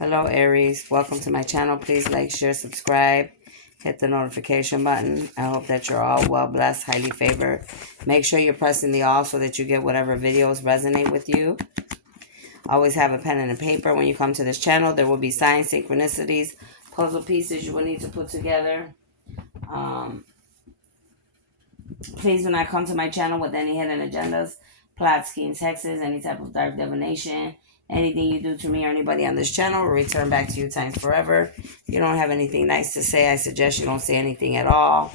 Hello Aries, welcome to my channel. Please like, share, subscribe, hit the notification button. I hope that you're all well blessed, highly favored. Make sure you're pressing the all so that you get whatever videos resonate with you. Always have a pen and a paper when you come to this channel. There will be signs, synchronicities, puzzle pieces you will need to put together. Please do not come to my channel with any hidden agendas, plot schemes, hexes, any type of dark divination. Anything you do to me or anybody on this channel will return back to you times forever. If you don't have anything nice to say, I suggest you don't say anything at all.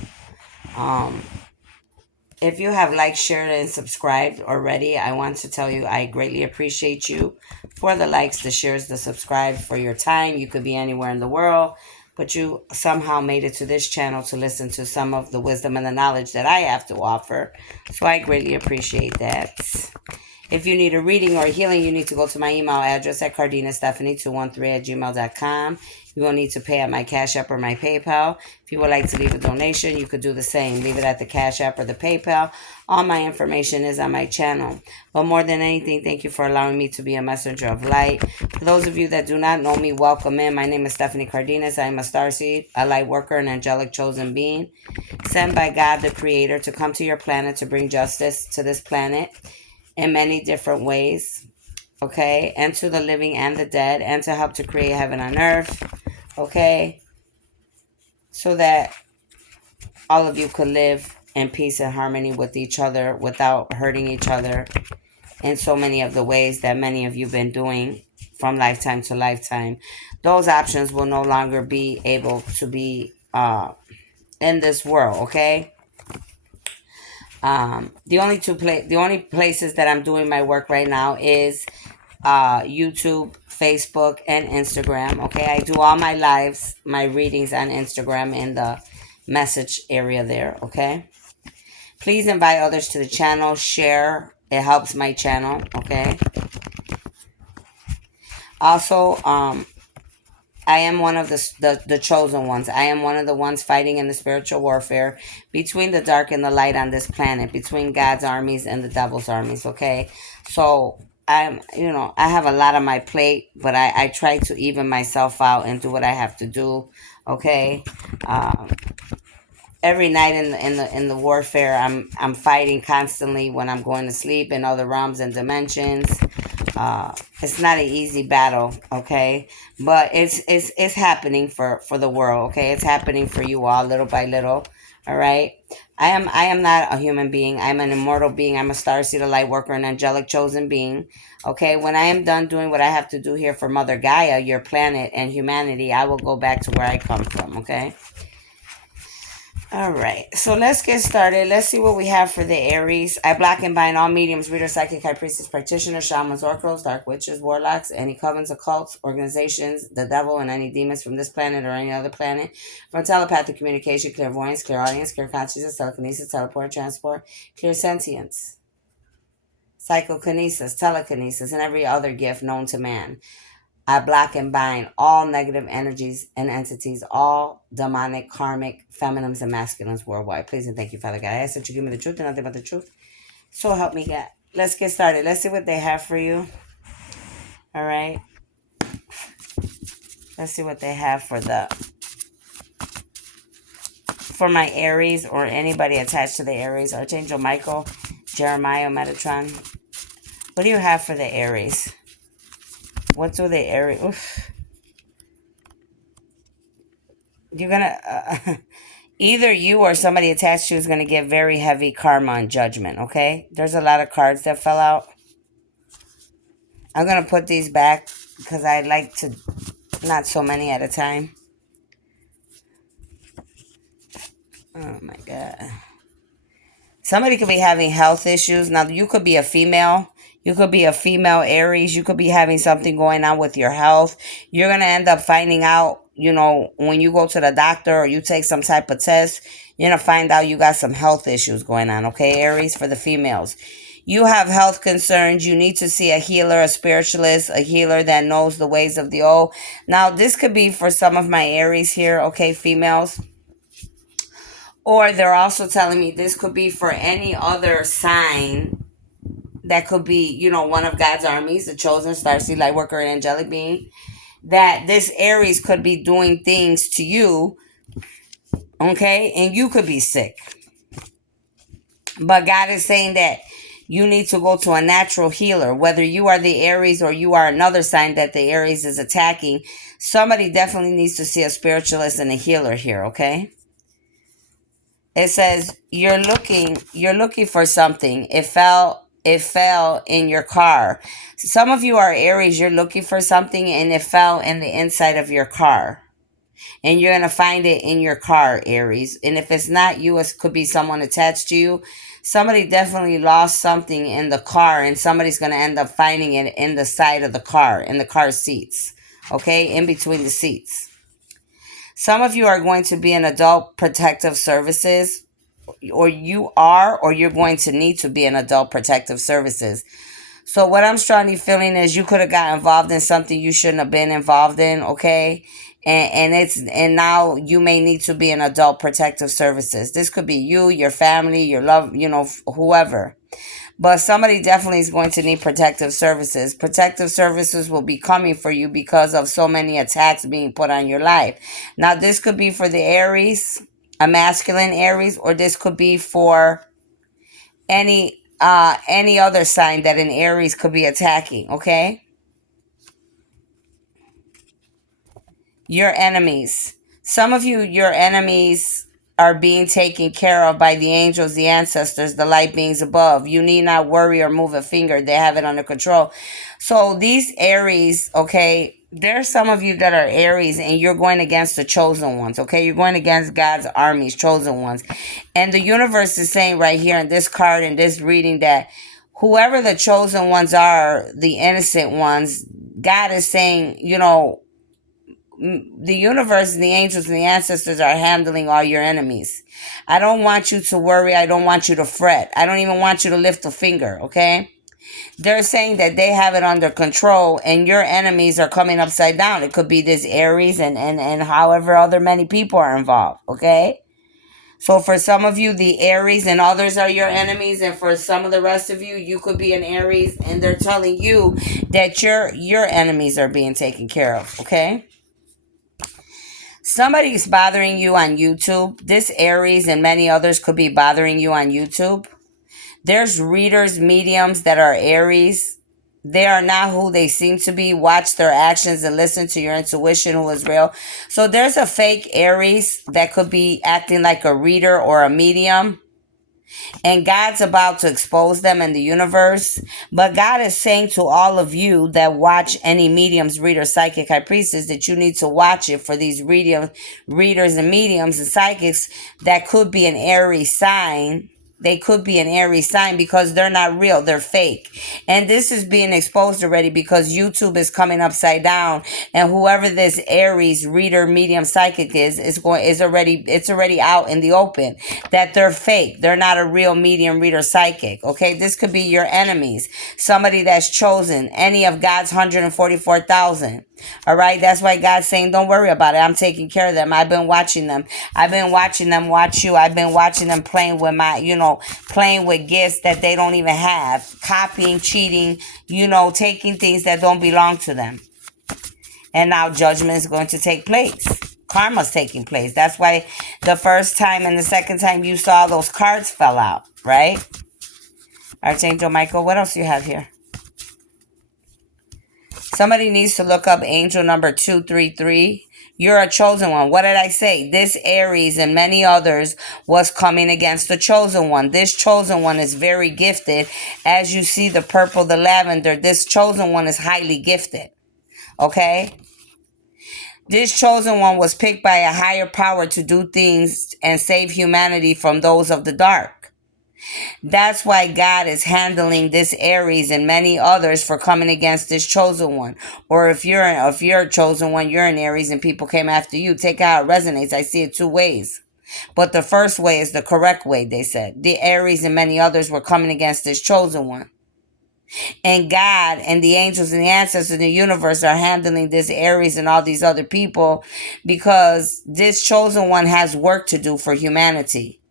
If you have liked, shared, and subscribed already, I want to tell you I greatly appreciate you for the likes, the shares, the subscribe, for your time. You could be anywhere in the world, but you somehow made it to this channel to listen to some of the wisdom and the knowledge that I have to offer. So I greatly appreciate that. If you need a reading or a healing, you need to go to my email address at cardinastephanie213@gmail.com. You will need to pay at my Cash App or my PayPal. If you would like to leave a donation, you could do the same. Leave it at the Cash App or the PayPal. All my information is on my channel. But more than anything, thank you for allowing me to be a messenger of light. For those of you that do not know me, welcome in. My name is Stephanie Cardenas. I am a starseed, a light worker, an angelic chosen being, sent by God the Creator to come to your planet to bring justice to this planet in many different ways, okay, and to the living and the dead, and to help to create heaven on earth, okay, so that all of you could live in peace and harmony with each other without hurting each other in so many of the ways that many of you have been doing from lifetime to lifetime. Those options will no longer be able to be in this world, okay? The only places that I'm doing my work right now is YouTube, Facebook, and Instagram. Okay, I do all my lives, my readings on Instagram in the message area there. Okay, please invite others to the channel. Share. It helps my channel. Okay. Also, I am one of the chosen ones. I am one of the ones fighting in the spiritual warfare between the dark and the light on this planet, between God's armies and the devil's armies, okay? So I have a lot on my plate, but I try to even myself out and do what I have to do, okay? Every night in the warfare, I'm fighting constantly when I'm going to sleep in other realms and dimensions. It's not an easy battle, okay, but it's happening for the world, okay. It's happening for you all, little by little. All right. I am not a human being. I'm an immortal being. I'm a starseed, a light worker, an angelic chosen being. Okay. When I am done doing what I have to do here for Mother Gaia, your planet, and humanity, I will go back to where I come from. Okay. All right, so let's get started. Let's see what we have for the Aries. I block and bind all mediums, readers, psychic, high priestess, practitioners, shamans, oracles, dark witches, warlocks, any covens, occults, organizations, the devil, and any demons from this planet or any other planet. From telepathic communication, clairvoyance, clairaudience, clear consciousness, telekinesis, teleport, transport, clear sentience, psychokinesis, telekinesis, and every other gift known to man. I block and bind all negative energies and entities, all demonic, karmic, feminines, and masculines worldwide. Please and thank you, Father God. I ask that you give me the truth and nothing but the truth. So help me, God. Let's get started. Let's see what they have for you. All right. Let's see what they have for my Aries or anybody attached to the Aries. Archangel Michael, Jeremiah, Metatron. What do you have for the Aries? What do the Aries? Oof. You're gonna either you or somebody attached to you is gonna get very heavy karma and judgment. Okay, there's a lot of cards that fell out. I'm gonna put these back because I like to not so many at a time. Oh my God. Somebody could be having health issues. Now you could be a female. You could be a female Aries. You could be having something going on with your health. You're going to end up finding out, when you go to the doctor or you take some type of test, you're going to find out you got some health issues going on. Okay, Aries, for the females. You have health concerns. You need to see a healer, a spiritualist, a healer that knows the ways of the old. Now, this could be for some of my Aries here, okay, females. Or they're also telling me this could be for any other sign that could be, one of God's armies, the chosen starseed, light worker, and angelic being. that this Aries could be doing things to you, okay? And you could be sick. But God is saying that you need to go to a natural healer, whether you are the Aries or you are another sign that the Aries is attacking. Somebody definitely needs to see a spiritualist and a healer here, okay? It says you're looking for something. It fell in your car. Some of you are Aries, you're looking for something and it fell in the inside of your car. And you're going to find it in your car, Aries. And if it's not you, it could be someone attached to you. Somebody definitely lost something in the car, and somebody's going to end up finding it in the side of the car, in the car seats, okay, in between the seats. Some of you are going to be in adult protective services, or you're going to need to be in adult protective services. So what I'm strongly feeling is you could have got involved in something you shouldn't have been involved in, okay? And now you may need to be in adult protective services. This could be you, your family, your love, whoever. But somebody definitely is going to need protective services. Protective services will be coming for you because of so many attacks being put on your life. Now, this could be for the Aries, a masculine Aries, or this could be for any other sign that an Aries could be attacking, okay? Your enemies. Some of you, your enemies are being taken care of by the angels, the ancestors, the light beings above. You need not worry or move a finger. They have it under control. So these Aries, okay, there's some of you that are Aries and you're going against the chosen ones, okay? You're going against God's armies, chosen ones. And the universe is saying right here in this card, in this reading, that whoever the chosen ones are, the innocent ones, God is saying, the universe and the angels and the ancestors are handling all your enemies. I don't want you to worry. I don't want you to fret. I don't even want you to lift a finger, okay? They're saying that they have it under control and your enemies are coming upside down. It could be this Aries and however other many people are involved, okay? So for some of you, the Aries and others are your enemies, and for some of the rest of you, you could be an Aries and they're telling you that your enemies are being taken care of, okay? Somebody's bothering you on YouTube. This Aries and many others could be bothering you on YouTube. There's readers, mediums that are Aries. They are not who they seem to be. Watch their actions and listen to your intuition, who is real. So there's a fake Aries that could be acting like a reader or a medium. And God's about to expose them in the universe. But God is saying to all of you that watch any mediums, reader, psychic, high priestess, that you need to watch it for these readers and mediums and psychics that could be an Aries sign. They could be an Aries sign because they're not real. They're fake. And this is being exposed already because YouTube is coming upside down. And whoever this Aries reader, medium, psychic is already out in the open that they're fake. They're not a real medium, reader, psychic. Okay, this could be your enemies. Somebody that's chosen. Any of God's 144,000. All right, that's why God's saying, don't worry about it. I'm taking care of them. I've been watching them. I've been watching them watch you. I've been watching them playing with playing with gifts that they don't even have, copying, cheating, taking things that don't belong to them. And now judgment is going to take place. Karma's taking place. That's why the first time and the second time you saw those cards fell out, right? Archangel Michael, what else do you have here? Somebody needs to look up angel number 233. You're a chosen one. What did I say? This Aries and many others was coming against the chosen one. This chosen one is very gifted. As you see the purple, the lavender, this chosen one is highly gifted. Okay? This chosen one was picked by a higher power to do things and save humanity from those of the dark. That's why God is handling this Aries and many others for coming against this chosen one. Or if you're a chosen one, you're an Aries and people came after you. Take how it resonates. I see it two ways. But the first way is the correct way, they said. The Aries and many others were coming against this chosen one. And God and the angels and the ancestors in the universe are handling this Aries and all these other people because this chosen one has work to do for humanity.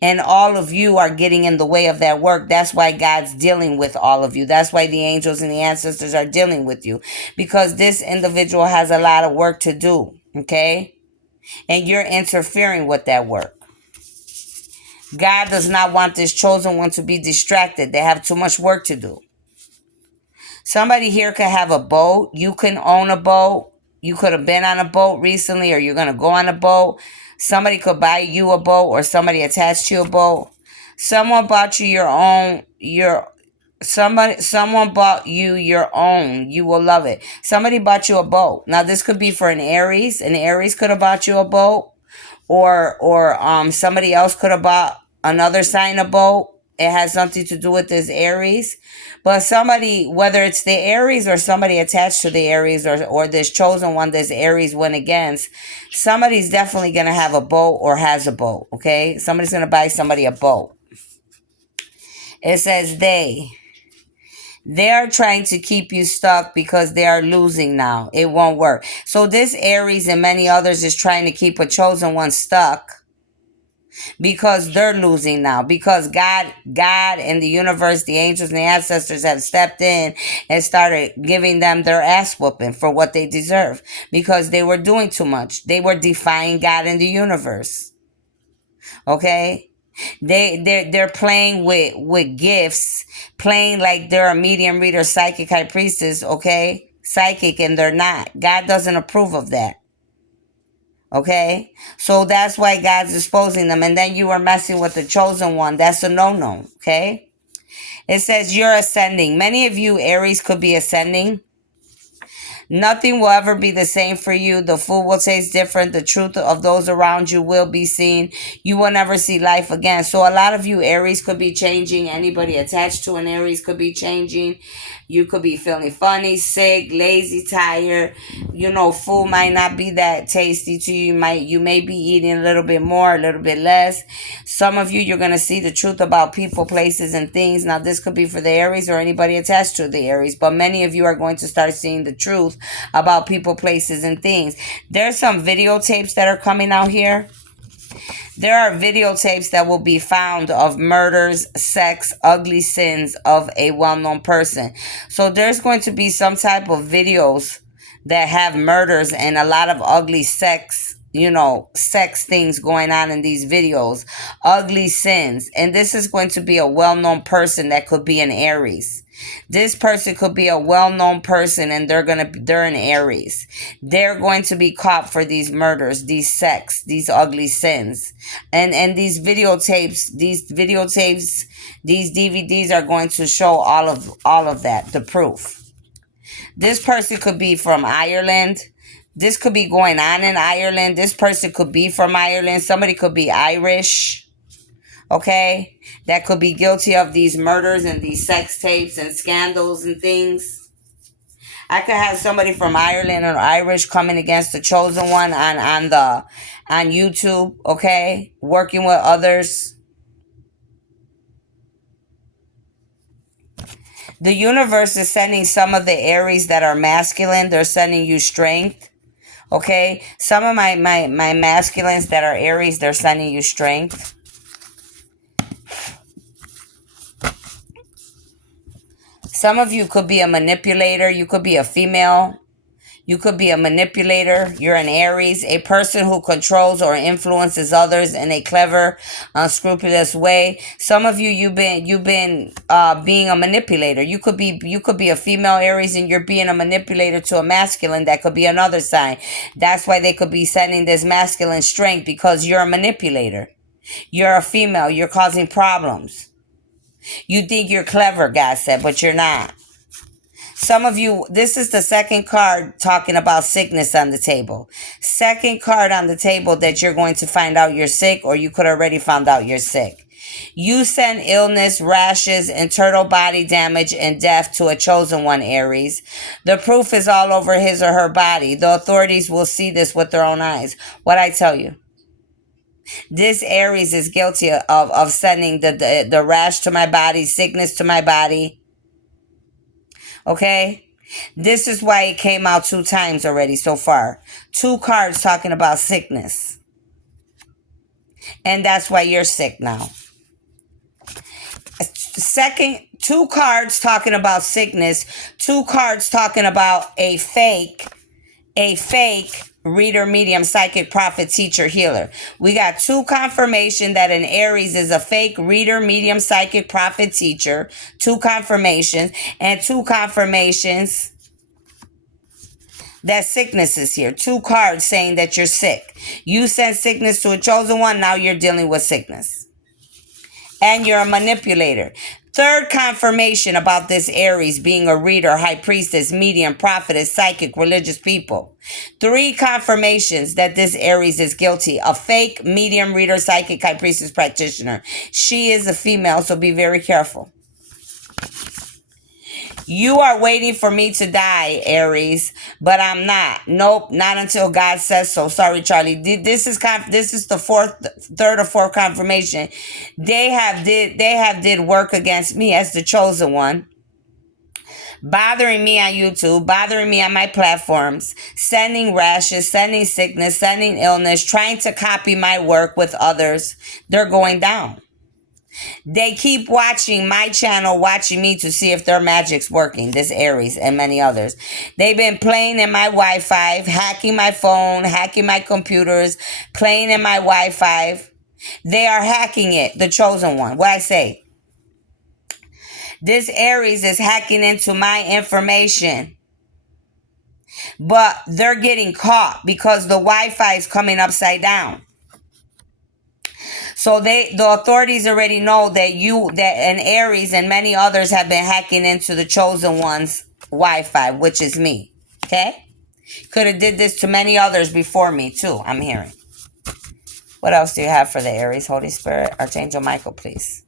And all of you are getting in the way of that work. That's why God's dealing with all of you. That's why the angels and the ancestors are dealing with you. Because this individual has a lot of work to do. Okay? And you're interfering with that work. God does not want this chosen one to be distracted. They have too much work to do. Somebody here could have a boat. You can own a boat. You could have been on a boat recently, or you're going to go on a boat. Somebody could buy you a boat, or somebody attached to a boat. Someone bought you someone bought you your own. You will love it. Somebody bought you a boat. Now this could be for an Aries. An Aries could have bought you a boat, or somebody else could have bought another sign a boat. It has something to do with this Aries. But somebody, whether it's the Aries or somebody attached to the Aries, or this chosen one this Aries went against, somebody's definitely going to have a boat or has a boat, okay? Somebody's going to buy somebody a boat. It says they are trying to keep you stuck because they are losing now. It won't work. So this Aries and many others is trying to keep a chosen one stuck because they're losing now, because God and the universe, the angels and the ancestors have stepped in and started giving them their ass whooping for what they deserve, because they were doing too much. They were defying God and the universe. Okay? They're playing with gifts, playing like they're a medium, reader, psychic, high priestess, okay? Psychic, and they're not. God doesn't approve of that. Okay, so that's why God's exposing them. And then you are messing with the chosen one. That's a no-no. Okay, it says you're ascending. Many of you Aries could be ascending. Nothing will ever be the same for you. The food will taste different. The truth of those around you will be seen. You will never see life again. So a lot of you Aries could be changing. Anybody attached to an Aries could be changing. You could be feeling funny, sick, lazy, tired. Food might not be that tasty to you. You may be eating a little bit more, a little bit less. Some of you, you're going to see the truth about people, places, and things. Now, this could be for the Aries or anybody attached to the Aries, but many of you are going to start seeing the truth about people, places, and things. There's some videotapes that are coming out here. There are videotapes that will be found of murders, sex, ugly sins of a well-known person. So there's going to be some type of videos that have murders and a lot of ugly sex things going on in these videos, ugly sins. And this is going to be a well-known person that could be an Aries. This person could be a well-known person, and they're an Aries. They're going to be caught for these murders, these sex, these ugly sins. And these videotapes, these DVDs are going to show all of that, the proof. This person could be from Ireland. This could be going on in Ireland. This person could be from Ireland. Somebody could be Irish. Okay? That could be guilty of these murders and these sex tapes and scandals and things. I could have somebody from Ireland or Irish coming against the chosen one on YouTube, okay? Working with others. The universe is sending some of the Aries that are masculine. They're sending you strength. Okay? Some of my masculines that are Aries, they're sending you strength. Some of you could be a manipulator. You could be a female. You could be a manipulator. You're an Aries, a person who controls or influences others in a clever, unscrupulous way. Some of you, you've been being a manipulator. You could be a female Aries, and you're being a manipulator to a masculine. That could be another sign. That's why they could be sending this masculine strength, because you're a manipulator. You're a female. You're causing problems. You think you're clever, God said, but you're not. Some of you, this is the second card talking about sickness on the table. Second card on the table that you're going to find out you're sick, or you could already found out you're sick. You send illness, rashes, internal body damage, and death to a chosen one, Aries. The proof is all over his or her body. The authorities will see this with their own eyes. What I tell you. This Aries is guilty of sending the rash to my body, sickness to my body. Okay? This is why it came out 2 times already so far. 2 cards talking about sickness. And that's why you're sick now. Second, two cards talking about sickness, two cards talking about a fake reader, medium, psychic, prophet, teacher, healer. We got two confirmation that an Aries is a fake reader, medium, psychic, prophet, teacher. Two confirmations, and two confirmations that sickness is here. Two cards saying that you're sick. You sent sickness to a chosen one. Now you're dealing with sickness. And you're a manipulator. Third confirmation about this Aries being a reader, high priestess, medium, prophetess, psychic, religious people. Three confirmations that this Aries is guilty. A fake medium, reader, psychic, high priestess, practitioner. She is a female, so be very careful. You are waiting for me to die, Aries, but I'm not. Nope, not until God says so. Sorry, Charlie. This is the third or fourth confirmation. They have did work against me as the chosen one, bothering me on YouTube, bothering me on my platforms, sending rashes, sending sickness, sending illness, trying to copy my work with others. They're going down. They keep watching my channel, watching me to see if their magic's working, this Aries and many others. They've been playing in my Wi-Fi, hacking my phone, hacking my computers, playing in my Wi-Fi. They are hacking it, the chosen one. What I say? This Aries is hacking into my information. But they're getting caught because the Wi-Fi is coming upside down. So the authorities already know that an Aries and many others have been hacking into the chosen one's Wi-Fi, which is me. Okay? Could have did this to many others before me too, I'm hearing. What else do you have for the Aries? Holy Spirit, Archangel Michael, please.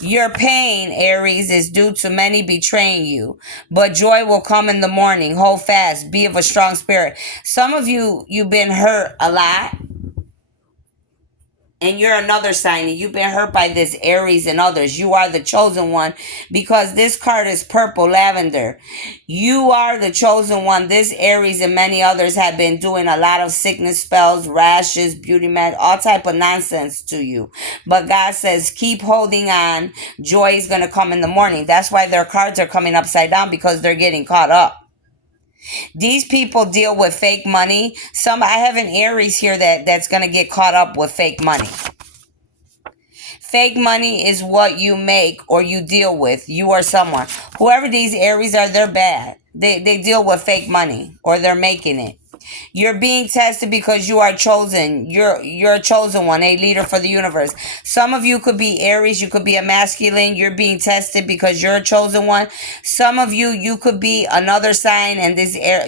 Your pain, Aries, is due to many betraying you, but joy will come in the morning. Hold fast. Be of a strong spirit. Some of you've been hurt a lot. And you're another sign, and you've been hurt by this Aries and others. You are the chosen one because this card is purple lavender. You are the chosen one. This Aries and many others have been doing a lot of sickness spells, rashes, beauty magic, all type of nonsense to you. But God says, keep holding on. Joy is going to come in the morning. That's why their cards are coming upside down, because they're getting caught up. These people deal with fake money. I have an Aries here that's going to get caught up with fake money. Fake money is what you make or you deal with. You or someone. Whoever these Aries are, they're bad. They deal with fake money, or they're making it. You're being tested because you are chosen. You're a chosen one, a leader for the universe. Some of you could be Aries. You could be a masculine. You're being tested because you're a chosen one. Some of you could be another sign, and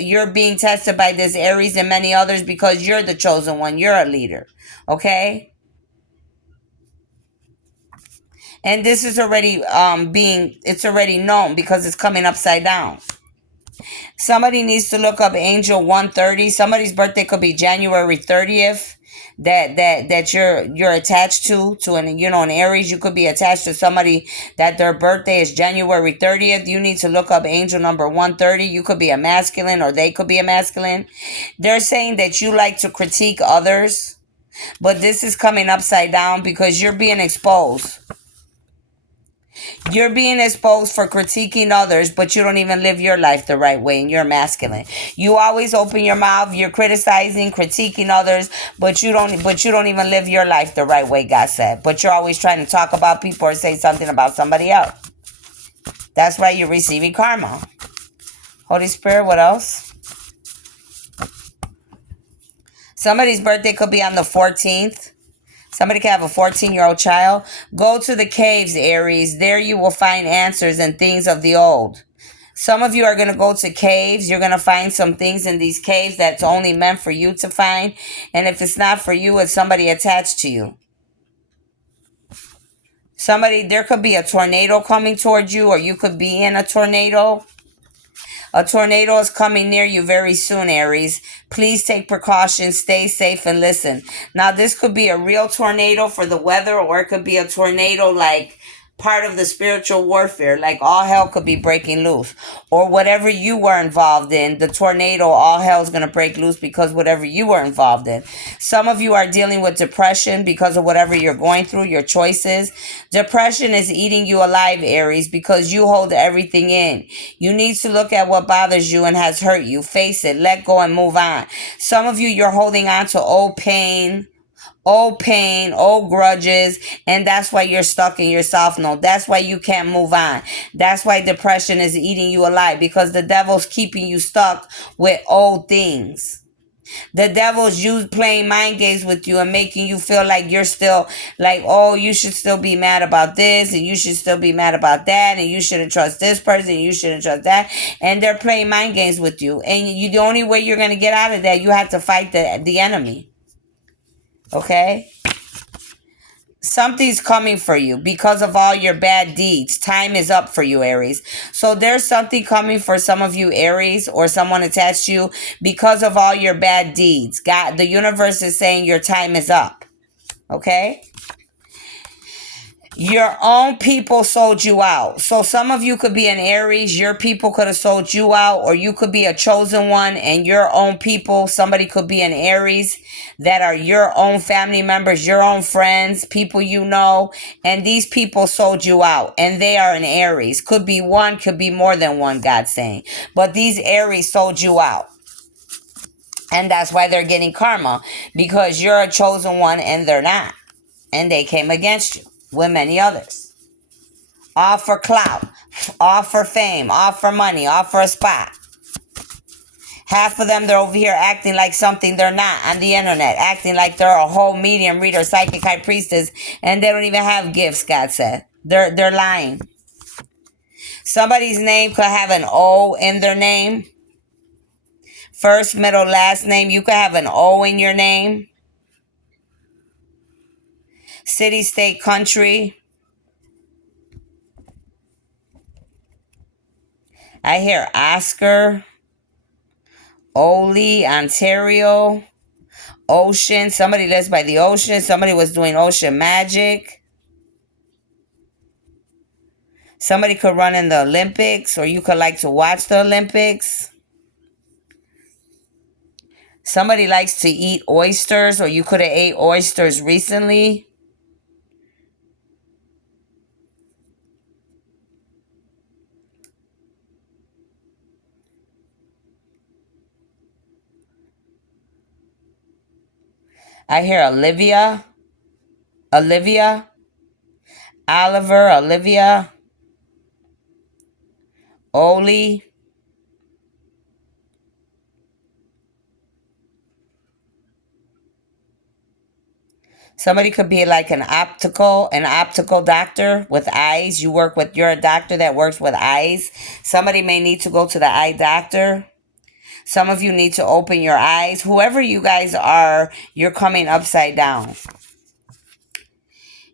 you're being tested by this Aries and many others because you're the chosen one. You're a leader. Okay? And this is already it's already known because it's coming upside down. Somebody needs to look up Angel 130. Somebody's birthday could be January 30th. That you're attached to an Aries. You could be attached to somebody that their birthday is January 30th. You need to look up angel number 130. You could be a masculine, or they could be a masculine. They're saying that you like to critique others, but this is coming upside down because you're being exposed. You're being exposed for critiquing others, but you don't even live your life the right way, and you're masculine. You always open your mouth, you're criticizing, critiquing others, but you don't even live your life the right way, God said. But you're always trying to talk about people or say something about somebody else. That's why you're receiving karma. Holy Spirit, what else? Somebody's birthday could be on the 14th. Somebody can have a 14-year-old child. Go to the caves, Aries. There you will find answers and things of the old. Some of you are going to go to caves. You're going to find some things in these caves that's only meant for you to find. And if it's not for you, it's somebody attached to you. There could be a tornado coming towards you, or you could be in a tornado. A tornado is coming near you very soon, Aries. Please take precautions, stay safe, and listen. Now, this could be a real tornado for the weather, or it could be a tornado like part of the spiritual warfare. Like all hell could be breaking loose, or whatever you were involved in, the tornado, all hell is going to break loose because whatever you were involved in. Some of you are dealing with depression because of whatever you're going through, your choices. Depression is eating you alive, Aries, because you hold everything in. You need to look at what bothers you and has hurt you. Face it, let go, and move on. Some of you, you're holding on to old pain, old grudges, and that's why you're stuck in yourself. No, that's why you can't move on. That's why depression is eating you alive, because the devil's keeping you stuck with old things. The devil's playing mind games with you and making you feel like you're still like, oh, you should still be mad about this, and you should still be mad about that, and you shouldn't trust this person, and you shouldn't trust that. And they're playing mind games with you. And the only way you're going to get out of that, you have to fight the enemy. Okay? Something's coming for you because of all your bad deeds. Time is up for you, Aries. So there's something coming for some of you, Aries, or someone attached to you because of all your bad deeds. God, the universe is saying your time is up. Okay? Your own people sold you out. So some of you could be an Aries. Your people could have sold you out, or you could be a chosen one and your own people. Somebody could be an Aries that are your own family members, your own friends, people you know. And these people sold you out, and they are an Aries. Could be one, could be more than one, God's saying. But these Aries sold you out. And that's why they're getting karma, because you're a chosen one and they're not. And they came against you with many others. All for clout, all for fame, all for money, all for a spot. Half of them, they're over here acting like something they're not on the internet, acting like they're a whole medium, reader, psychic, high priestess, and they don't even have gifts, God said. They're lying. Somebody's name could have an O in their name. First, middle, last name. You could have an O in your name. City, state, country. I hear Oscar, Ole, Ontario, ocean. Somebody lives by the ocean. Somebody was doing ocean magic. Somebody could run in the Olympics, or you could like to watch the Olympics. Somebody likes to eat oysters, or you could have ate oysters recently. I hear Olivia, Oliver, Olivia, Oli. Somebody could be like an optical doctor with eyes. You're a doctor that works with eyes. Somebody may need to go to the eye doctor. Some of you need to open your eyes. Whoever you guys are, you're coming upside down.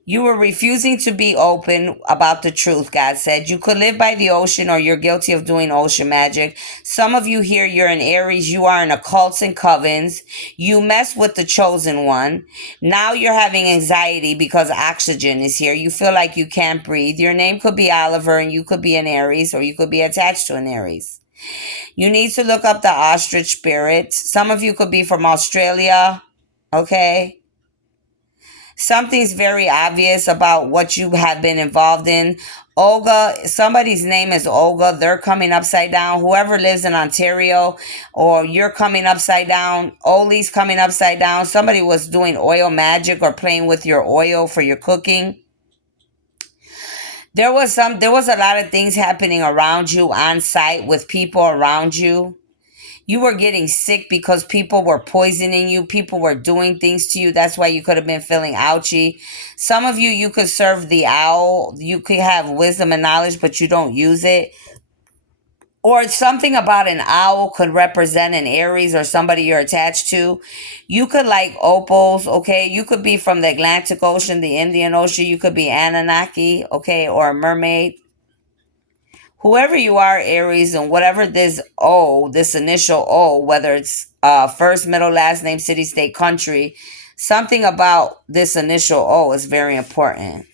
You were refusing to be open about the truth, God said. You could live by the ocean, or you're guilty of doing ocean magic. Some of you here, you're in Aries. You are in occults and covens. You mess with the chosen one. Now you're having anxiety because oxygen is here. You feel like you can't breathe. Your name could be Oliver, and you could be an Aries, or you could be attached to an Aries. You need to look up the ostrich spirit. Some of you could be from Australia, okay? Something's very obvious about what you have been involved in. Olga, somebody's name is Olga. They're coming upside down. Whoever lives in Ontario, or you're coming upside down. Oli's coming upside down. Somebody was doing oil magic or playing with your oil for your cooking. There was a lot of things happening around you on site with people around you. You were getting sick because people were poisoning you. People were doing things to you. That's why you could have been feeling ouchy. Some of you, you could serve the owl. You could have wisdom and knowledge, but you don't use it. Or something about an owl could represent an Aries or somebody you're attached to. You could like opals, okay? You could be from the Atlantic Ocean, the Indian Ocean. You could be Anunnaki, okay? Or a mermaid. Whoever you are, Aries, and whatever this O, this initial O, whether it's first, middle, last name, city, state, country, something about this initial O is very important.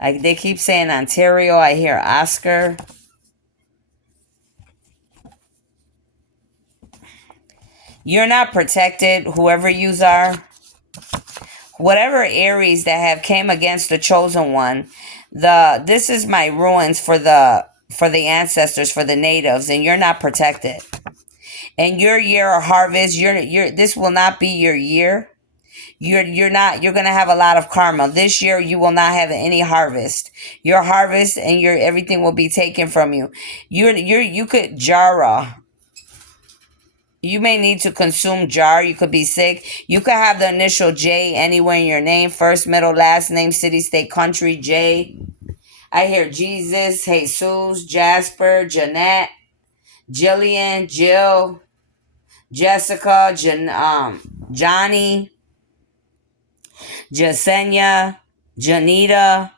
Like they keep saying Ontario. I hear Oscar. You're not protected, whoever yous are. Whatever Aries that have came against the chosen one, this is my ruins for the ancestors, for the natives, and you're not protected. And your year of harvest, you're this will not be your year. You're gonna have a lot of karma. This year you will not have any harvest. Your harvest and your everything will be taken from you. You could Jara. You may need to consume jar. You could be sick. You could have the initial J anywhere in your name. First, middle, last name, city, state, country, J. I hear Jesus, Jesus, Jasper, Jeanette, Jillian, Jill, Jessica, Johnny, Jasenia, Janita,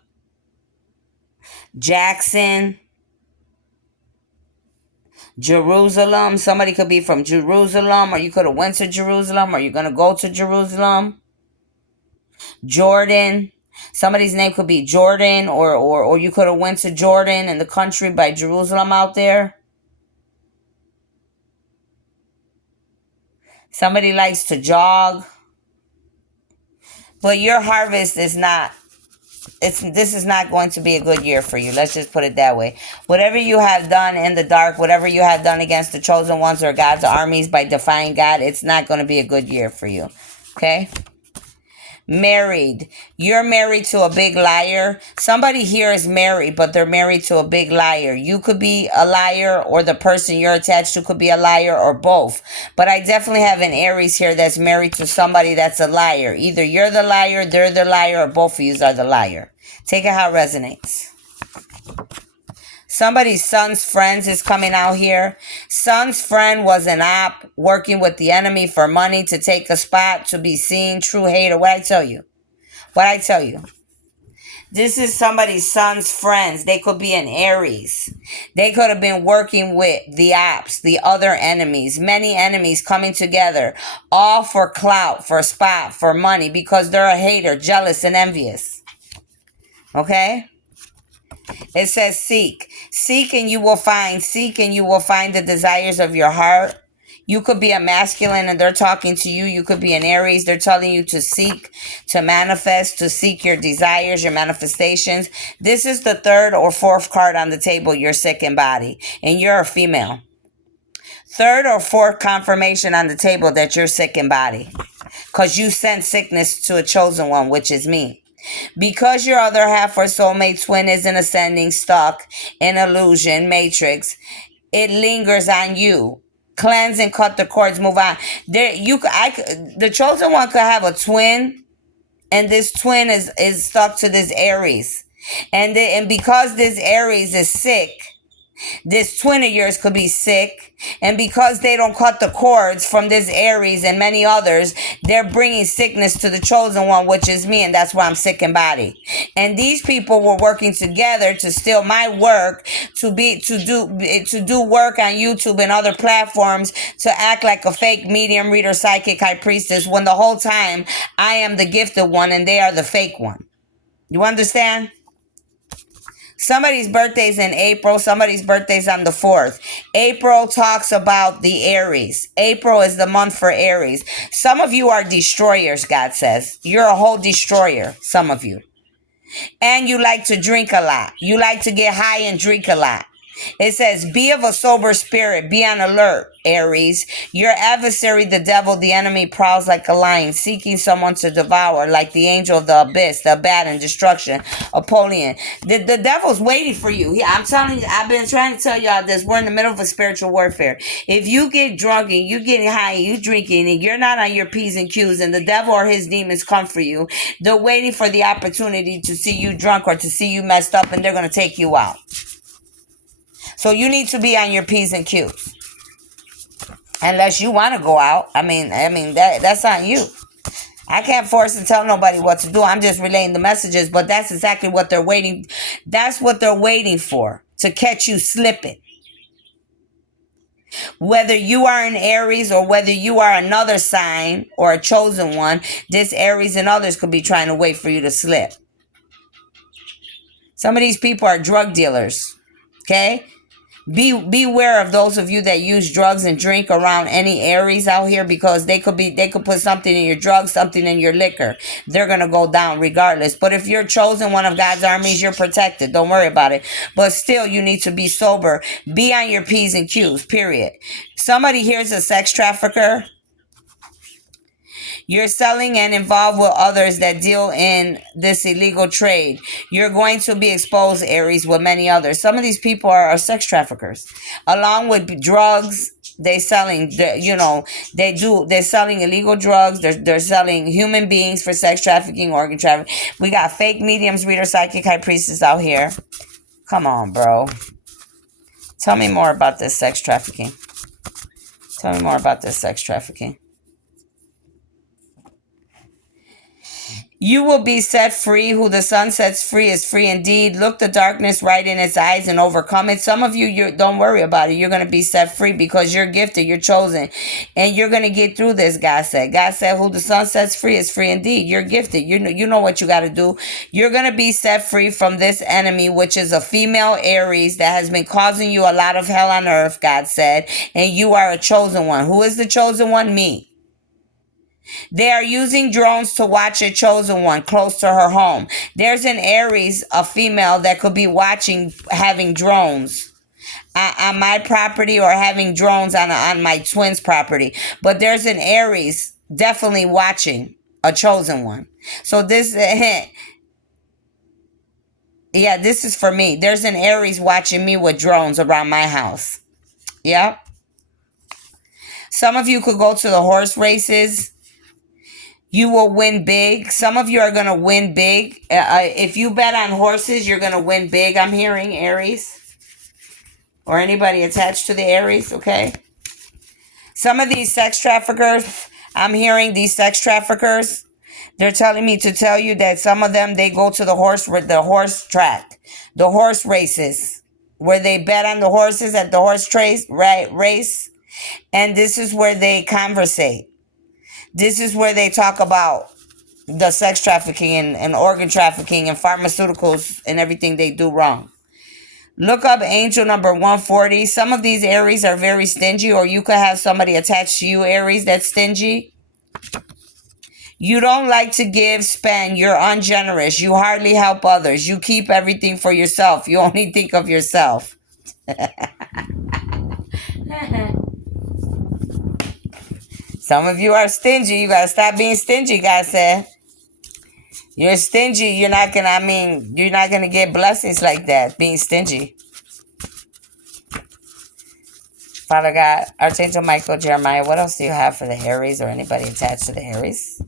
Jackson, Jerusalem. Somebody could be from Jerusalem, or you could have went to Jerusalem, or you're gonna go to Jerusalem. Jordan. Somebody's name could be Jordan, or you could have went to Jordan in the country by Jerusalem out there. Somebody likes to jog. But your harvest is not this is not going to be a good year for you. Let's just put it that way. Whatever you have done in the dark, whatever you have done against the chosen ones or God's armies by defying God, it's not going to be a good year for you. Okay? Married. You're married to a big liar. Somebody here is married, but they're married to a big liar. You could be a liar, or the person you're attached to could be a liar, or both. But I definitely have an Aries here that's married to somebody that's a liar. Either you're the liar, they're the liar, or both of you are the liar. Take it how it resonates. Somebody's son's friends is coming out here. Son's friend was an op working with the enemy for money to take a spot, to be seen, true hater. What I tell you? What I tell you? This is somebody's son's friends. They could be an Aries. They could have been working with the ops, the other enemies, many enemies coming together, all for clout, for spot, for money, because they're a hater, jealous, and envious. Okay? It says seek. Seek and you will find. Seek and you will find the desires of your heart. You could be a masculine and they're talking to you. You could be an Aries. They're telling you to seek, to manifest, to seek your desires, your manifestations. This is the third or fourth card on the table, your second body. And you're a female. Third or fourth confirmation on the table that you're sick in body. Because you sent sickness to a chosen one, which is me. Because your other half or soulmate twin is an ascending, stuck, in illusion, matrix, it lingers on you. Cleanse and cut the cords, move on. The chosen one could have a twin, and this twin is stuck to this Aries. And because this Aries is sick, this twin of yours could be sick, and because they don't cut the cords from this Aries and many others, they're bringing sickness to the chosen one, which is me, and that's why I'm sick in body. And these people were working together to steal my work, to do work on YouTube and other platforms, to act like a fake medium, reader, psychic, high priestess, when the whole time I am the gifted one and they are the fake one. You understand? Somebody's birthday's in April. Somebody's birthday's on the 4th. April talks about the Aries. April is the month for Aries. Some of you are destroyers, God says. You're a whole destroyer, some of you. And you like to drink a lot. You like to get high and drink a lot. It says, be of a sober spirit. Be on alert, Aries. Your adversary, the devil, the enemy, prowls like a lion, seeking someone to devour, like the angel of the abyss, the bad and destruction, Apollyon. The devil's waiting for you. I'm telling you, I've been trying to tell y'all this. We're in the middle of a spiritual warfare. If you get drunk and you getting high and you drinking and you're not on your P's and Q's and the devil or his demons come for you, they're waiting for the opportunity to see you drunk or to see you messed up, and they're going to take you out. So you need to be on your P's and Q's. Unless you want to go out. I mean that's on you. I can't force and tell nobody what to do. I'm just relaying the messages, but that's exactly what they're waiting. That's what they're waiting for, to catch you slipping. Whether you are an Aries or whether you are another sign or a chosen one, this Aries and others could be trying to wait for you to slip. Some of these people are drug dealers. Okay? Beware of those of you that use drugs and drink around any Aries out here, because they could put something in your drugs, something in your liquor. They're gonna go down regardless. But if you're chosen one of God's armies, you're protected. Don't worry about it. But still, you need to be sober. Be on your P's and Q's, period. Somebody here's a sex trafficker. You're selling and involved with others that deal in this illegal trade. You're going to be exposed, Aries, with many others. Some of these people are sex traffickers. Along with drugs, they're selling, they're selling illegal drugs. They're selling human beings for sex trafficking, organ trafficking. We got fake mediums, reader, psychic, high priestess out here. Come on, bro. Tell me more about this sex trafficking. Tell me more about this sex trafficking. You will be set free. Who the sun sets free is free indeed. Look the darkness right in its eyes and overcome it. Some of you don't worry about it. You're going to be set free because you're gifted. You're chosen. And you're going to get through this, God said. God said, who the sun sets free is free indeed. You're gifted. You know what you got to do. You're going to be set free from this enemy, which is a female Aries that has been causing you a lot of hell on earth, God said. And you are a chosen one. Who is the chosen one? Me. They are using drones to watch a chosen one close to her home. There's an Aries, a female, that could be watching, having drones on my property, or having drones on my twin's property. But there's an Aries definitely watching a chosen one. So this, yeah, this is for me. There's an Aries watching me with drones around my house. Yep. Some of you could go to the horse races. You will win big. Some of you are going to win big. If you bet on horses, you're going to win big. I'm hearing Aries. Or anybody attached to the Aries, okay? Some of these sex traffickers, I'm hearing these sex traffickers, they're telling me to tell you that some of them, they go to the horse track, the horse races, where they bet on the horses at the horse race. And this is where they conversate. This is where they talk about the sex trafficking and organ trafficking and pharmaceuticals and everything they do wrong. Look up angel number 140. Some of these Aries are very stingy, or you could have somebody attached to you, Aries, that's stingy. You don't like to give, spend. You're ungenerous. You hardly help others. You keep everything for yourself. You only think of yourself. Some of you are stingy. You got to stop being stingy, God said. You're stingy. You're not going to get blessings like that, being stingy. Father God, Archangel Michael, Jeremiah, what else do you have for the Aries or anybody attached to the Aries?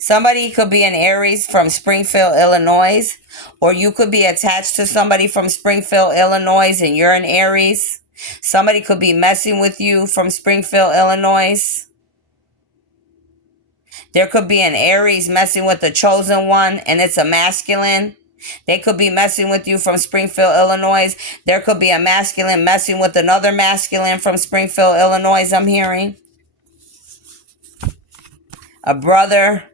Somebody could be an Aries from Springfield, Illinois, or you could be attached to somebody from Springfield, Illinois, and you're an Aries. Somebody could be messing with you from Springfield, Illinois. There could be an Aries messing with the chosen one, and it's a masculine. They could be messing with you from Springfield, Illinois. There could be a masculine messing with another masculine from Springfield, Illinois, I'm hearing. A brother.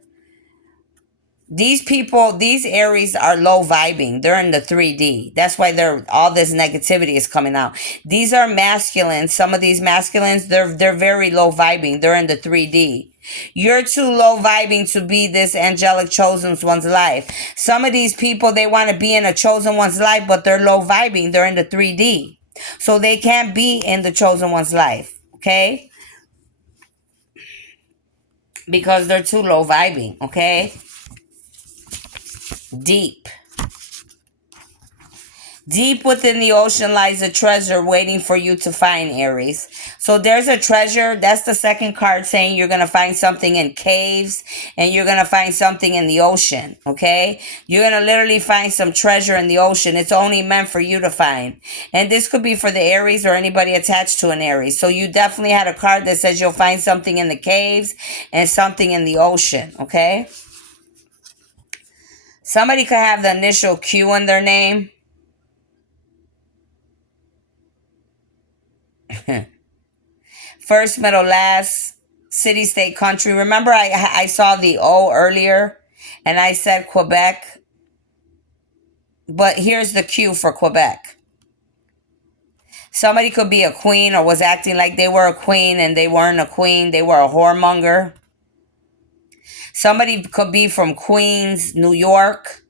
These people, these Aries are low vibing. They're in the 3D. That's why all this negativity is coming out. These are masculines. Some of these masculines, they're very low vibing. They're in the 3D. You're too low vibing to be this angelic chosen one's life. Some of these people, they want to be in a chosen one's life, but they're low vibing. They're in the 3D. So they can't be in the chosen one's life. Okay? Because they're too low vibing. Okay? Deep. Deep within the ocean lies a treasure waiting for you to find, Aries. So there's a treasure. That's the second card saying you're going to find something in caves and you're going to find something in the ocean, okay? You're going to literally find some treasure in the ocean. It's only meant for you to find. And this could be for the Aries or anybody attached to an Aries. So you definitely had a card that says you'll find something in the caves and something in the ocean, okay? Somebody could have the initial Q in their name. First, middle, last, city, state, country. Remember I saw the O earlier and I said Quebec. But here's the cue for Quebec. Somebody could be a queen or was acting like they were a queen and they weren't a queen. They were a whoremonger. Somebody could be from Queens, New York.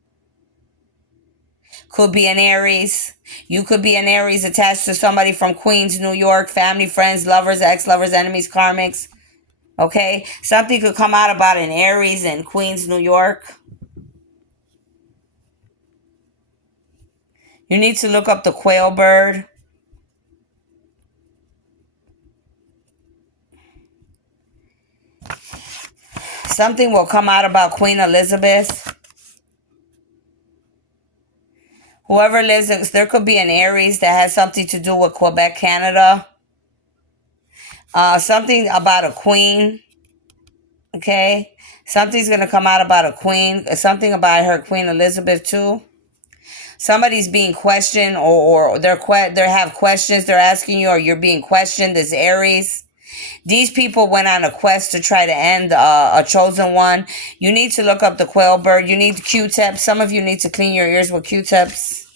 Could be an Aries. You could be an Aries attached to somebody from Queens, New York, family, friends, lovers, ex-lovers, enemies, karmics. Okay? Something could come out about an Aries in Queens, New York. You need to look up the quail bird. Something will come out about Queen Elizabeth. Whoever lives, there could be an Aries that has something to do with Quebec, Canada. Something about a queen. Okay? Something's going to come out about a queen. Something about her, Queen Elizabeth, too. Somebody's being questioned, or they have questions they're asking you, or you're being questioned as Aries. These people went on a quest to try to end a chosen one. You need to look up the quail bird. You need Q-tips. Some of you need to clean your ears with Q-tips.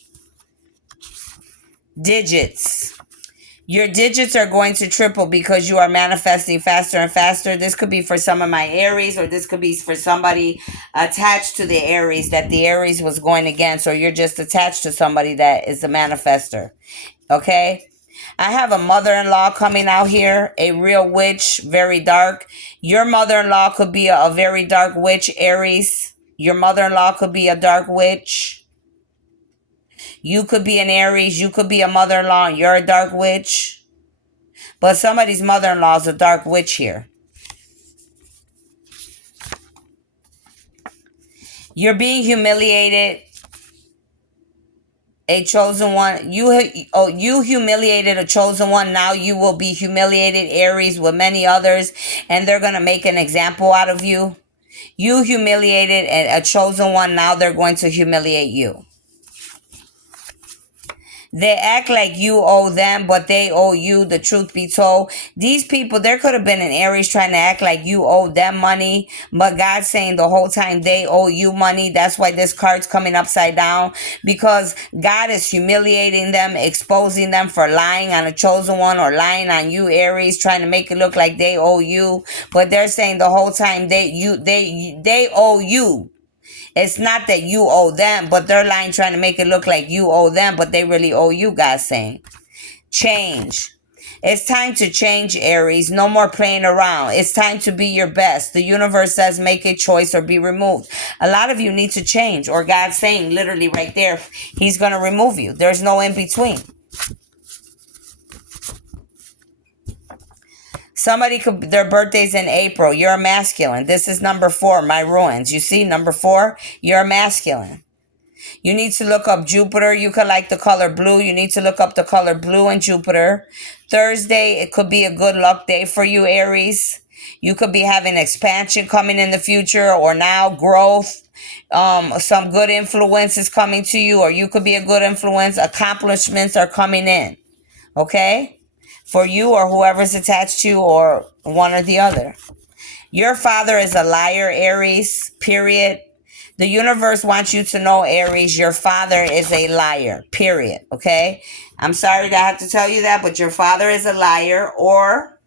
Digits. Your digits are going to triple because you are manifesting faster and faster. This could be for some of my Aries, or this could be for somebody attached to the Aries that the Aries was going against, or you're just attached to somebody that is a manifester. Okay? I have a mother-in-law coming out here, a real witch, very dark. Your mother-in-law could be a very dark witch, Aries. Your mother-in-law could be a dark witch. You could be an Aries. You could be a mother-in-law and you're a dark witch. But somebody's mother-in-law is a dark witch here. You're being humiliated. A chosen one. You humiliated a chosen one. Now you will be humiliated, Aries, with many others. And they're going to make an example out of you. You humiliated a chosen one. Now they're going to humiliate you. They act like you owe them, but they owe you, the truth be told. These people, there could have been an Aries trying to act like you owe them money, but God's saying the whole time they owe you money. That's why this card's coming upside down, because God is humiliating them, exposing them for lying on a chosen one or lying on you, Aries, trying to make it look like they owe you. But they're saying the whole time they owe you. It's not that you owe them, but they're lying trying to make it look like you owe them, but they really owe you, God's saying. Change. It's time to change, Aries. No more playing around. It's time to be your best. The universe says make a choice or be removed. A lot of you need to change, or God's saying literally right there, He's going to remove you. There's no in between. Somebody could, their birthday's in April. You're a masculine. This is number 4, my ruins. You see, number 4, you're a masculine. You need to look up Jupiter. You could like the color blue. You need to look up the color blue in Jupiter. Thursday, it could be a good luck day for you, Aries. You could be having expansion coming in the future, or now growth. Some good influence is coming to you, or you could be a good influence. Accomplishments are coming in. Okay? For you or whoever's attached to you, or one or the other. Your father is a liar, Aries, period. The universe wants you to know, Aries, your father is a liar, period, okay? I'm sorry to have to tell you that, but your father is a liar. Or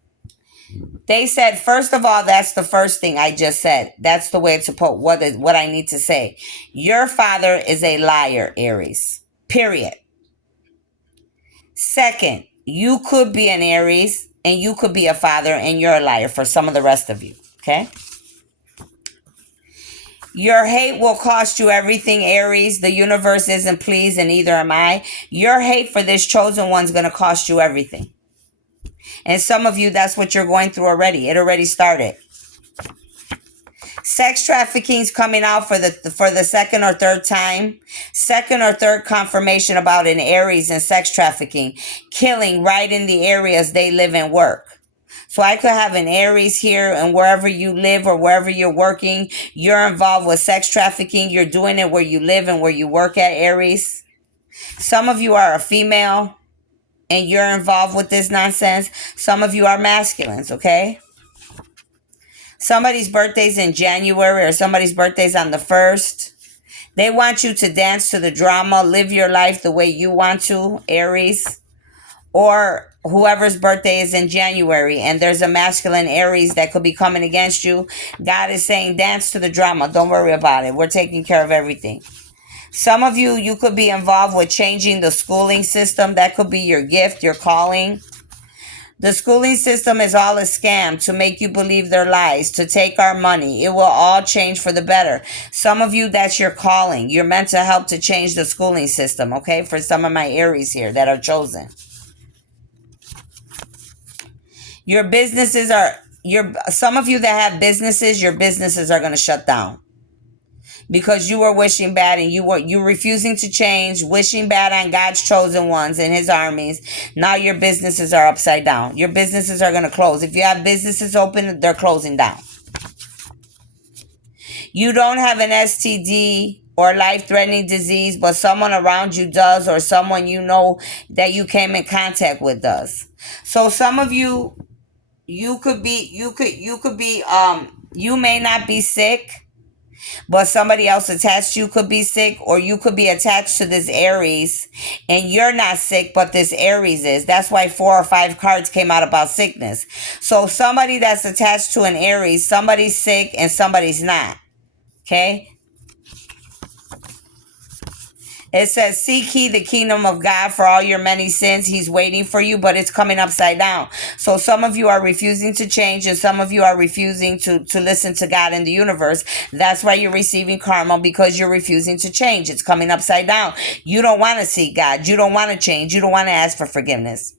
they said, first of all, that's the first thing I just said. That's the way it's supposed, what I need to say. Your father is a liar, Aries, period. Second, you could be an Aries and you could be a father and you're a liar for some of the rest of you, okay? Your hate will cost you everything, Aries. The universe isn't pleased, and neither am I. Your hate for this chosen one's going to cost you everything. And some of you, that's what you're going through already. It already started. Sex trafficking's coming out for the second or third time. Second or third confirmation about an Aries and sex trafficking. Killing right in the areas they live and work. So I could have an Aries here, and wherever you live or wherever you're working, you're involved with sex trafficking. You're doing it where you live and where you work at, Aries. Some of you are a female and you're involved with this nonsense. Some of you are masculines, okay? Somebody's birthday's in January, or somebody's birthday's on the 1st. They want you to dance to the drama, live your life the way you want to, Aries. Or whoever's birthday is in January and there's a masculine Aries that could be coming against you. God is saying, dance to the drama. Don't worry about it. We're taking care of everything. Some of you, you could be involved with changing the schooling system. That could be your gift, your calling. The schooling system is all a scam to make you believe their lies, to take our money. It will all change for the better. Some of you, that's your calling. You're meant to help to change the schooling system, okay? For some of my Aries here that are chosen. Your businesses are, some of you that have businesses, your businesses are going to shut down. Because you were wishing bad and you refusing to change, wishing bad on God's chosen ones and his armies. Now your businesses are upside down. Your businesses are going to close. If you have businesses open, they're closing down. You don't have an STD or life-threatening disease, but someone around you does, or someone you know that you came in contact with does. So some of you, you may not be sick, but somebody else attached to you could be sick, or you could be attached to this Aries and you're not sick, but this Aries is. That's why 4 or 5 cards came out about sickness. So somebody that's attached to an Aries, somebody's sick and somebody's not. Okay? It says, seek ye the kingdom of God for all your many sins. He's waiting for you, but it's coming upside down. So some of you are refusing to change, and some of you are refusing to listen to God in the universe. That's why you're receiving karma, because you're refusing to change. It's coming upside down. You don't want to seek God. You don't want to change. You don't want to ask for forgiveness.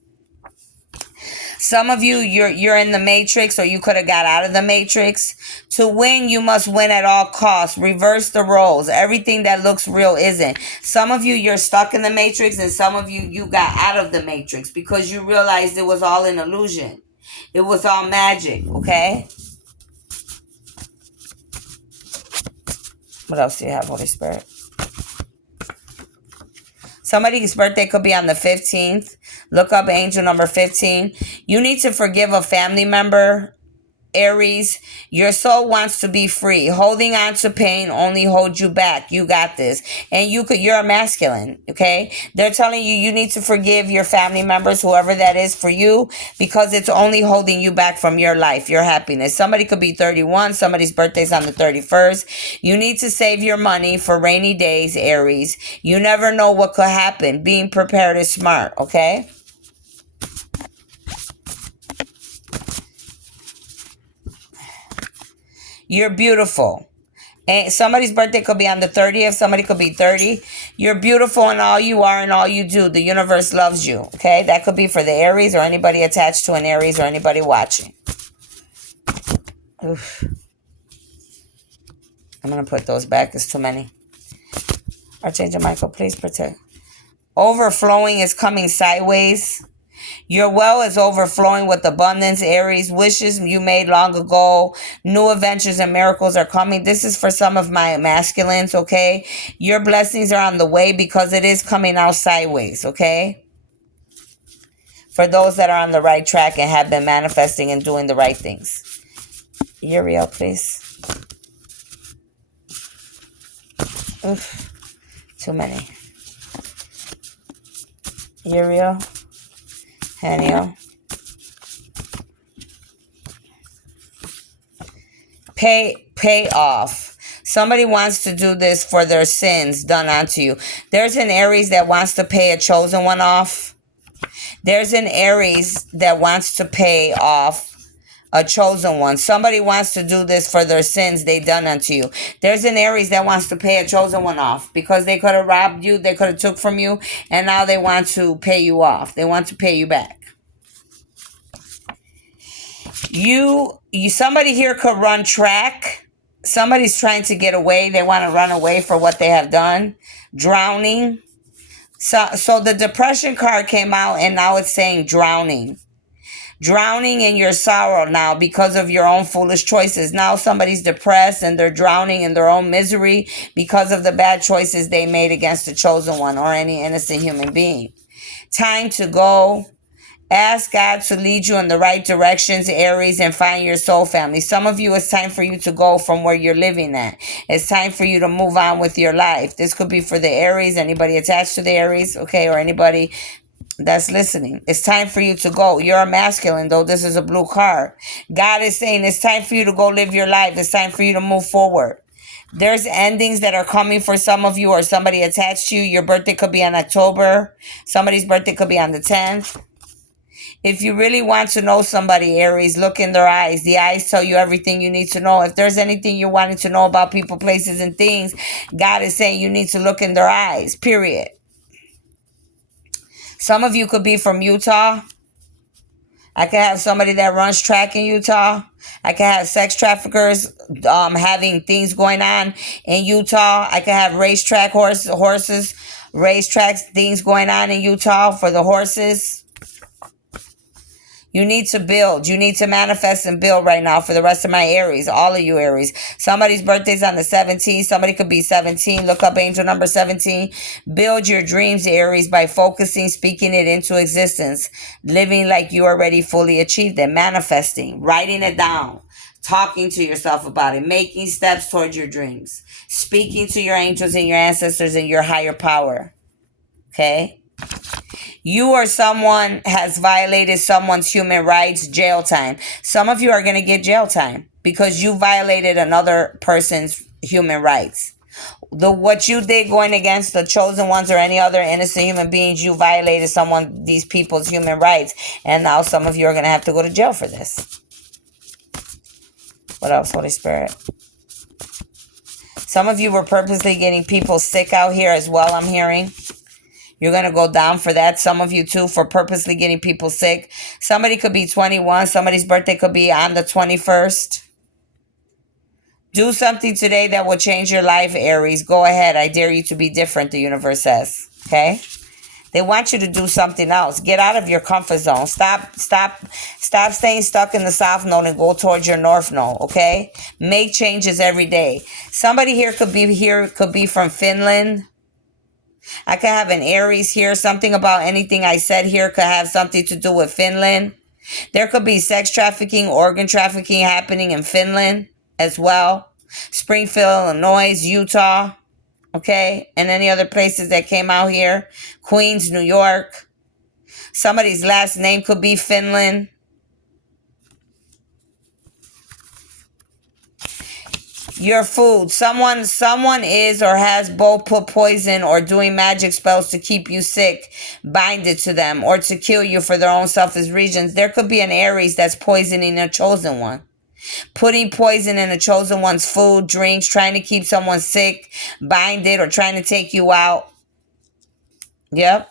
Some of you, you're in the matrix, or you could have got out of the matrix. To win, you must win at all costs. Reverse the roles. Everything that looks real isn't. Some of you, you're stuck in the matrix, and some of you, you got out of the matrix because you realized it was all an illusion. It was all magic, okay? What else do you have, Holy Spirit? Somebody's birthday could be on the 15th. Look up angel number 15. You need to forgive a family member, Aries. Your soul wants to be free. Holding on to pain only holds you back. You got this. And you're a masculine, okay? They're telling you you need to forgive your family members, whoever that is for you, because it's only holding you back from your life, your happiness. Somebody could be 31. Somebody's birthday's on the 31st. You need to save your money for rainy days, Aries. You never know what could happen. Being prepared is smart, okay? You're beautiful. And somebody's birthday could be on the 30th. Somebody could be 30. You're beautiful in all you are and all you do. The universe loves you. Okay? That could be for the Aries or anybody attached to an Aries or anybody watching. Oof. I'm going to put those back. There's too many. Archangel Michael, please protect. Overflowing is coming sideways. Your well is overflowing with abundance, Aries. Wishes you made long ago. New adventures and miracles are coming. This is for some of my masculines, okay? Your blessings are on the way because it is coming out sideways, okay? For those that are on the right track and have been manifesting and doing the right things. Uriel, please. Oof. Too many. Uriel. Haniel. Pay off. Somebody wants to do this for their sins done unto you. There's an Aries that wants to pay a chosen one off. There's an Aries that wants to pay off a chosen one. Somebody wants to do this for their sins they done unto you. There's an Aries that wants to pay a chosen one off because they could have robbed you, they could have took from you, and now they want to pay you off. They want to pay you back. Somebody here could run track. Somebody's trying to get away. They want to run away for what they have done. Drowning. So the depression card came out and now it's saying drowning. Drowning in your sorrow now because of your own foolish choices. Now somebody's depressed and they're drowning in their own misery because of the bad choices they made against the chosen one or any innocent human being. Time to go Ask God to lead you in the right directions, Aries, and find your soul family. Some of you, it's time for you to go from where you're living at. It's time for you to move on with your life. This could be for the Aries, anybody attached to the Aries, okay, or anybody that's listening. It's time for you to go. You're a masculine, though this is a blue card. God is saying it's time for you to go live your life. It's time for you to move forward. There's endings that are coming for some of you or somebody attached to you. Your birthday could be on October. Somebody's birthday could be on the 10th. If you really want to know somebody, Aries, look in their eyes. The eyes tell you everything you need to know. If there's anything you're wanting to know about people, places, and things, God is saying you need to look in their eyes, period. Some of you could be from Utah. I could have somebody that runs track in Utah. I could have sex traffickers having things going on in Utah. I could have racetrack horses, racetracks, things going on in Utah for the horses. You need to build. You need to manifest and build right now for the rest of my Aries. All of you Aries. Somebody's birthday's on the 17th. Somebody could be 17. Look up angel number 17. Build your dreams, Aries, by focusing, speaking it into existence. Living like you already fully achieved it. Manifesting. Writing it down. Talking to yourself about it. Making steps towards your dreams. Speaking to your angels and your ancestors and your higher power. Okay? You or someone has violated someone's human rights, jail time. Some of you are going to get jail time because you violated another person's human rights. What you did going against the chosen ones or any other innocent human beings, you violated these people's human rights. And now some of you are going to have to go to jail for this. What else, Holy Spirit? Some of you were purposely getting people sick out here as well, I'm hearing. You're going to go down for that. Some of you, too, for purposely getting people sick. Somebody could be 21. Somebody's birthday could be on the 21st. Do something today that will change your life, Aries. Go ahead. I dare you to be different, the universe says. Okay? They want you to do something else. Get out of your comfort zone. Stop staying stuck in the South Node and go towards your North Node, okay? Make changes every day. Somebody here could be from Finland. I could have an Aries here. Something about anything I said here could have something to do with Finland. There could be sex trafficking, organ trafficking happening in Finland as well. Springfield, Illinois, Utah, okay? And any other places that came out here. Queens, New York. Somebody's last name could be Finland. Your food. Someone is or has both put poison or doing magic spells to keep you sick, bind it to them, or to kill you for their own selfish reasons. There could be an Aries that's poisoning a chosen one. Putting poison in a chosen one's food, drinks, trying to keep someone sick, bind it, or trying to take you out. Yep.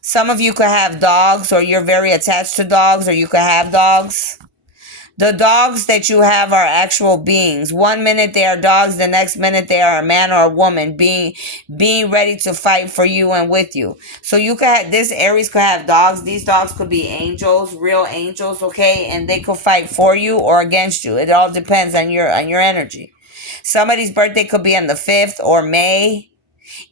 Some of you could have dogs, or you're very attached to dogs, or you could have dogs. The dogs that you have are actual beings. 1 minute they are dogs, the next minute they are a man or a woman being ready to fight for you and with you. So you could have, this Aries could have dogs. These dogs could be angels, real angels, okay? And they could fight for you or against you. It all depends on your energy. Somebody's birthday could be on the 5th or May.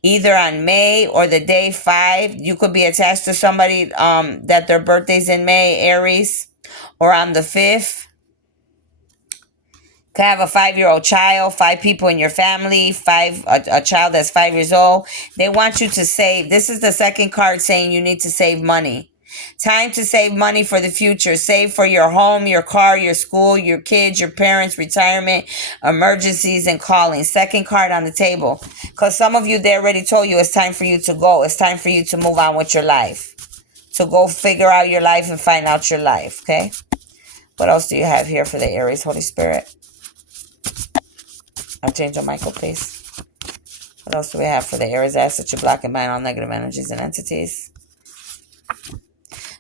Either on May or the day 5. You could be attached to somebody that their birthday's in May, Aries, or on the 5th. Could have a 5-year-old child, 5 people in your family, a child that's 5 years old. They want you to save. This is the second card saying you need to save money. Time to save money for the future. Save for your home, your car, your school, your kids, your parents, retirement, emergencies, and calling. Second card on the table. Because some of you, they already told you it's time for you to go. It's time for you to move on with your life. So go figure out your life and find out your life, okay? What else do you have here for the Aries, Holy Spirit? Archangel Michael, please. What else do we have for the Aries? Ask that you block and bind all negative energies and entities.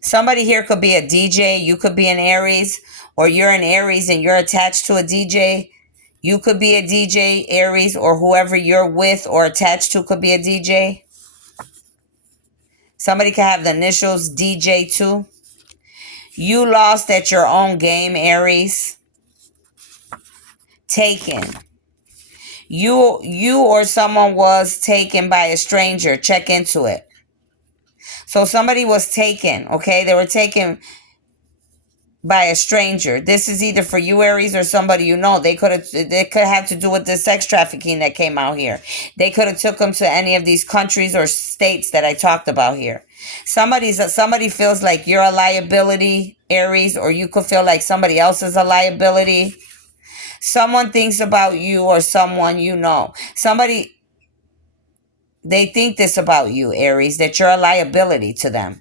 Somebody here could be a DJ. You could be an Aries, or you're an Aries and you're attached to a DJ. You could be a DJ, Aries, or whoever you're with or attached to could be a DJ. Somebody could have the initials DJ too. You lost at your own game, Aries. Taken. You or someone was taken by a stranger. Check into it. So somebody was taken, okay? They were taken by a stranger. This is either for you, Aries, or somebody you know. They could have to do with the sex trafficking that came out here. They could have took them to any of these countries or states that I talked about here. Somebody feels like you're a liability, Aries, or you could feel like somebody else is a liability. Someone thinks about you or someone you know. They think this about you, Aries, that you're a liability to them.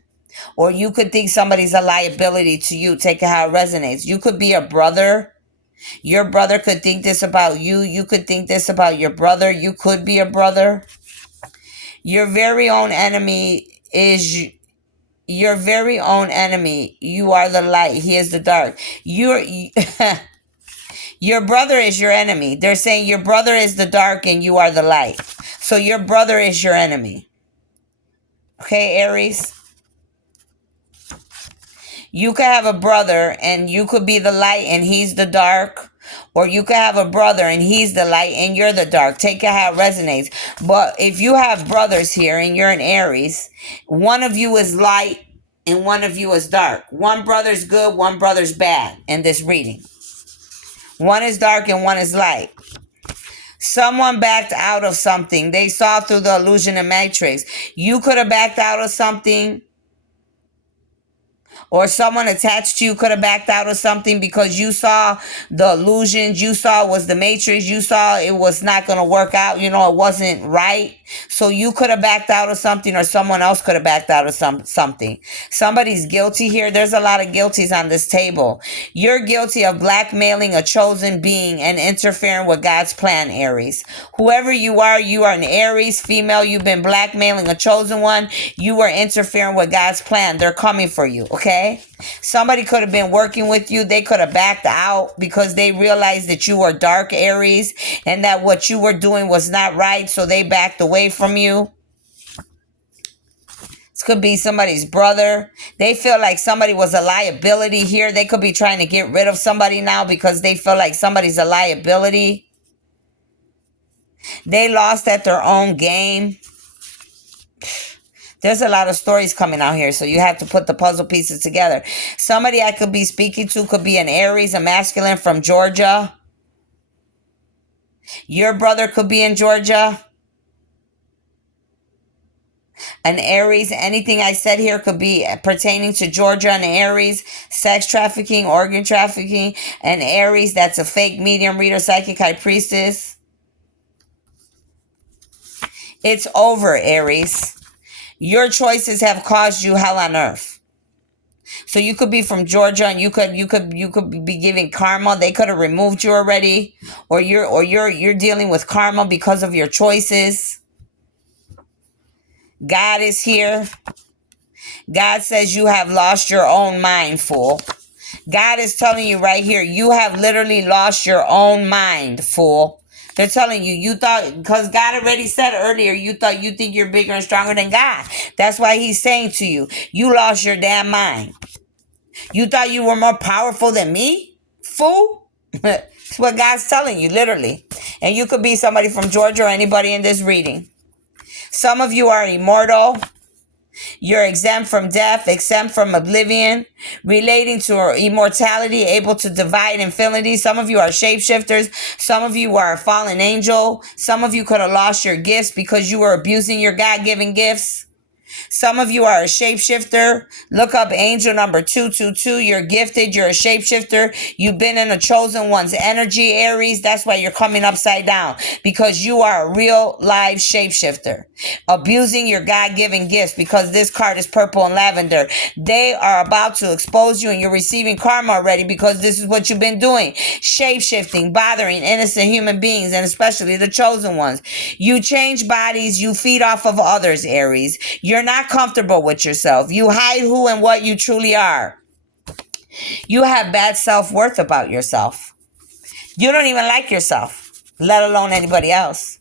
Or you could think somebody's a liability to you. Take it how it resonates. You could be a brother. Your brother could think this about you. You could think this about your brother. You could be a brother. Your very own enemy is your very own enemy. You are the light. He is the dark. Your brother is your enemy. They're saying your brother is the dark and you are the light. So your brother is your enemy. Okay, Aries? You could have a brother and you could be the light and he's the dark. Or you could have a brother and he's the light and you're the dark. Take it how it resonates. But if you have brothers here and you're an Aries, one of you is light and one of you is dark. One brother's good, one brother's bad in this reading. One is dark and one is light. Someone backed out of something. They saw through the illusion and matrix. You could have backed out of something. Or someone attached to you could have backed out of something because you saw the illusions. You saw it was the matrix. You saw it was not going to work out. You know, it wasn't right. So you could have backed out of something or someone else could have backed out of something. Somebody's guilty here. There's a lot of guilties on this table. You're guilty of blackmailing a chosen being and interfering with God's plan, Aries. Whoever you are an Aries female. You've been blackmailing a chosen one. You are interfering with God's plan. They're coming for you, okay? Somebody could have been working with you. They could have backed out because they realized that you were dark, Aries, and that what you were doing was not right. So they backed away from you. This could be somebody's brother. They feel like somebody was a liability here. They could be trying to get rid of somebody now because they feel like somebody's a liability. They lost at their own game. There's a lot of stories coming out here, so you have to put the puzzle pieces together. Somebody I could be speaking to could be an Aries, a masculine from Georgia. Your brother could be in Georgia. An Aries, anything I said here could be pertaining to Georgia. An Aries, sex trafficking, organ trafficking. An Aries, that's a fake medium, reader, psychic, high priestess. It's over, Aries. Your choices have caused you hell on earth. So you could be from Georgia and you could be giving karma. They could have removed you already, or you're dealing with karma because of your choices. God is here. God says you have lost your own mind, fool. God is telling you right here, you have literally lost your own mind, fool. They're telling you, you thought, because God already said earlier, you think you're bigger and stronger than God. That's why he's saying to you, you lost your damn mind. You thought you were more powerful than me, fool? That's what God's telling you, literally. And you could be somebody from Georgia or anybody in this reading. Some of you are immortal. You're exempt from death, exempt from oblivion, relating to immortality, able to divide infinity. Some of you are shapeshifters. Some of you are a fallen angel. Some of you could have lost your gifts because you were abusing your God-given gifts. Some of you are a shapeshifter. Look up angel number 222. You're gifted. You're a shapeshifter. You've been in a chosen one's energy, Aries. That's why you're coming upside down, because you are a real live shapeshifter. Abusing your God-given gifts, because this card is purple and lavender. They are about to expose you and you're receiving karma already, because this is what you've been doing. Shapeshifting, bothering innocent human beings, and especially the chosen ones. You change bodies. You feed off of others, Aries. You're not comfortable with yourself. You hide who and what you truly are. You have bad self-worth about yourself. You don't even like yourself, let alone anybody else.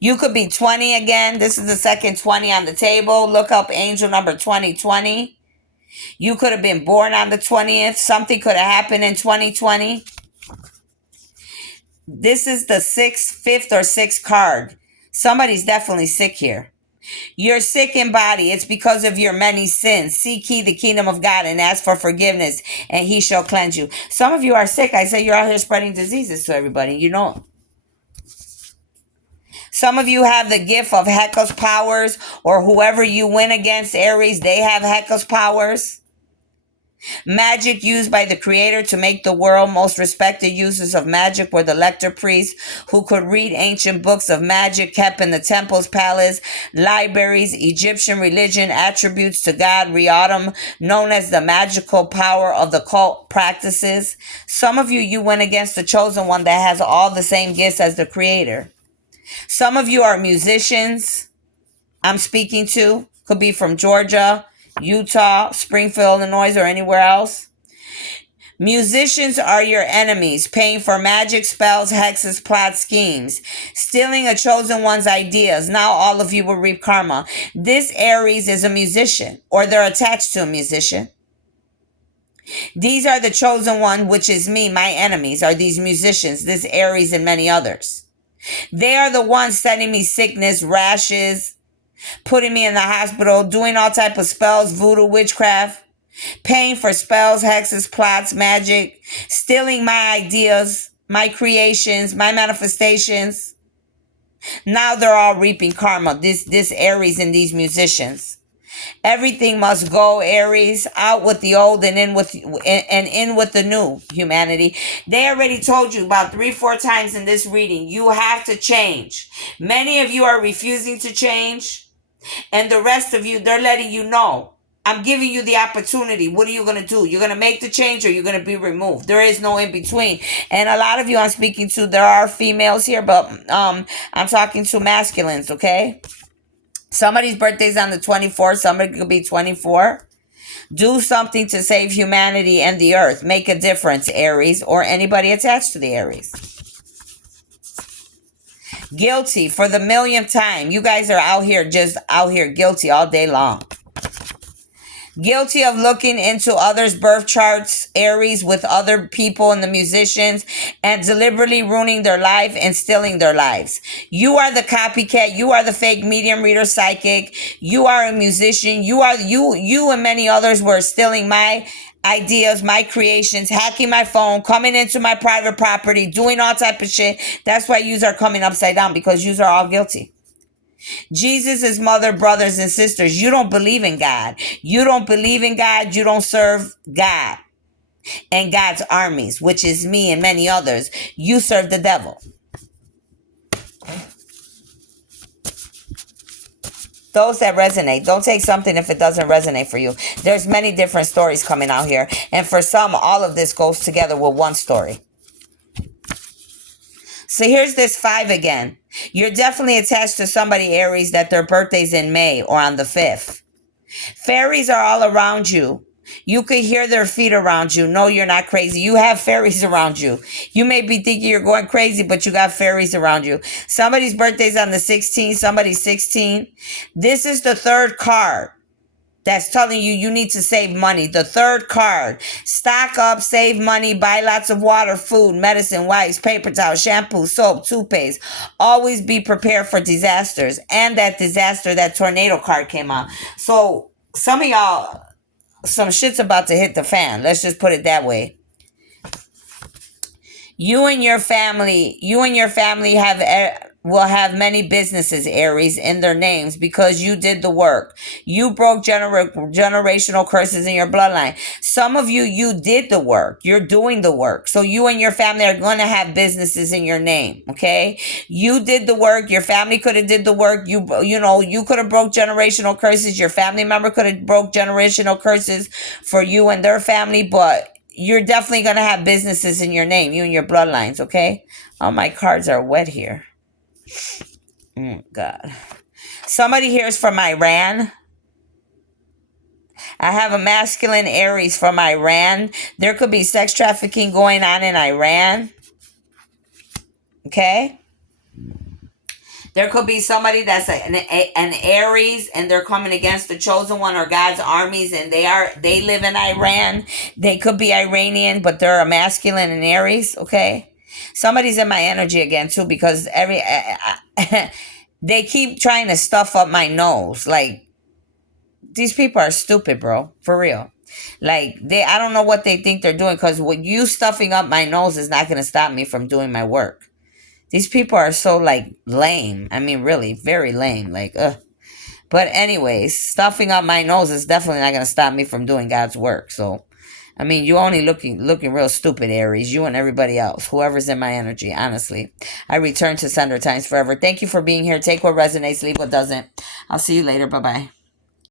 You could be 20 again. This is the second 20 on the table. Look up angel number 2020. You could have been born on the 20th. Something could have happened in 2020. This is the fifth or sixth card. Somebody's definitely sick here. You're sick in body. It's because of your many sins. Seek ye the kingdom of God and ask for forgiveness, and he shall cleanse you. Some of you are sick. I say you're out here spreading diseases to everybody. You know. Some of you have the gift of Heca's powers, or whoever you win against, Aries, they have Heca's powers. Magic used by the creator to make the world. Most respected users of magic were the lector priests who could read ancient books of magic kept in the temples, palace, libraries, Egyptian religion, attributes to God, Riadam, known as the magical power of the cult practices. Some of you, you went against the chosen one that has all the same gifts as the creator. Some of you are musicians. I'm speaking to could be from Georgia, Utah, Springfield, Illinois, or anywhere else. Musicians are your enemies, paying for magic, spells, hexes, plot schemes, stealing a chosen one's ideas. Now all of you will reap karma. This Aries is a musician, or they're attached to a musician. These are the chosen one, which is me. My enemies are these musicians, this Aries and many others. They are the ones sending me sickness, rashes, putting me in the hospital, doing all type of spells, voodoo, witchcraft, paying for spells, hexes, plots, magic, stealing my ideas, my creations, my manifestations. Now they're all reaping karma. This Aries and these musicians. Everything must go, Aries, out with the old and in with the new, humanity. They already told you about 3-4 times in this reading, you have to change. Many of you are refusing to change, and the rest of you, they're letting you know, I'm giving you the opportunity. What are you going to do? You're going to make the change, or you're going to be removed. There is no in between. And a lot of you I'm speaking to, there are females here, but I'm talking to masculines, okay? Somebody's birthday's on the 24th. Somebody could be 24. Do something to save humanity and the earth. Make a difference, Aries, or anybody attached to the Aries. Guilty for the millionth time. You guys are out here, just out here guilty all day long. Guilty of looking into others' birth charts, Aries, with other people and the musicians, and deliberately ruining their life and stealing their lives. You are the copycat. You are the fake medium, reader, psychic. You are a musician. You and many others were stealing my ideas, my creations, hacking my phone, coming into my private property, doing all type of shit. That's why yous are coming upside down, because yous are all guilty. Jesus' mother, brothers, and sisters, you don't believe in God. You don't believe in God. You don't serve God and God's armies, which is me and many others. You serve the devil. Those that resonate, don't take something if it doesn't resonate for you. There's many different stories coming out here. And for some, all of this goes together with one story. So here's this 5 again. You're definitely attached to somebody, Aries, that their birthday's in May or on the 5th. Fairies are all around you. You could hear their feet around you. No, you're not crazy. You have fairies around you. You may be thinking you're going crazy, but you got fairies around you. Somebody's birthday's on the 16th. Somebody's 16. This is the third card that's telling you you need to save money. The third card. Stock up, save money, buy lots of water, food, medicine, wipes, paper towels, shampoo, soap, toothpaste. Always be prepared for disasters. And that disaster, that tornado card came out. So some of y'all, some shit's about to hit the fan. Let's just put it that way. You and your family will have many businesses, Aries, in their names, because you did the work. You broke generational curses in your bloodline. Some of you, you did the work. You're doing the work. So you and your family are going to have businesses in your name, okay? You did the work. Your family could have did the work. You could have broke generational curses. Your family member could have broke generational curses for you and their family, but you're definitely going to have businesses in your name, you and your bloodlines, okay? All my cards are wet here. God. Somebody here is from Iran. I have a masculine Aries from Iran. There could be sex trafficking going on in Iran. Okay? There could be somebody that's an Aries, and they're coming against the chosen one or God's armies, and they live in Iran. They could be Iranian, but they're a masculine and Aries, okay? Somebody's in my energy again too, because They keep trying to stuff up my nose. Like, these people are stupid, bro. For real. Like, I don't know what they think they're doing, because what you stuffing up my nose is not going to stop me from doing my work. These people are so, like, lame. I mean, really, very lame. Like, ugh. But anyways, stuffing up my nose is definitely not going to stop me from doing God's work. So, I mean, you only looking real stupid, Aries. You and everybody else, whoever's in my energy. Honestly, I return to sender times forever. Thank you for being here. Take what resonates, leave what doesn't. I'll see you later. Bye bye.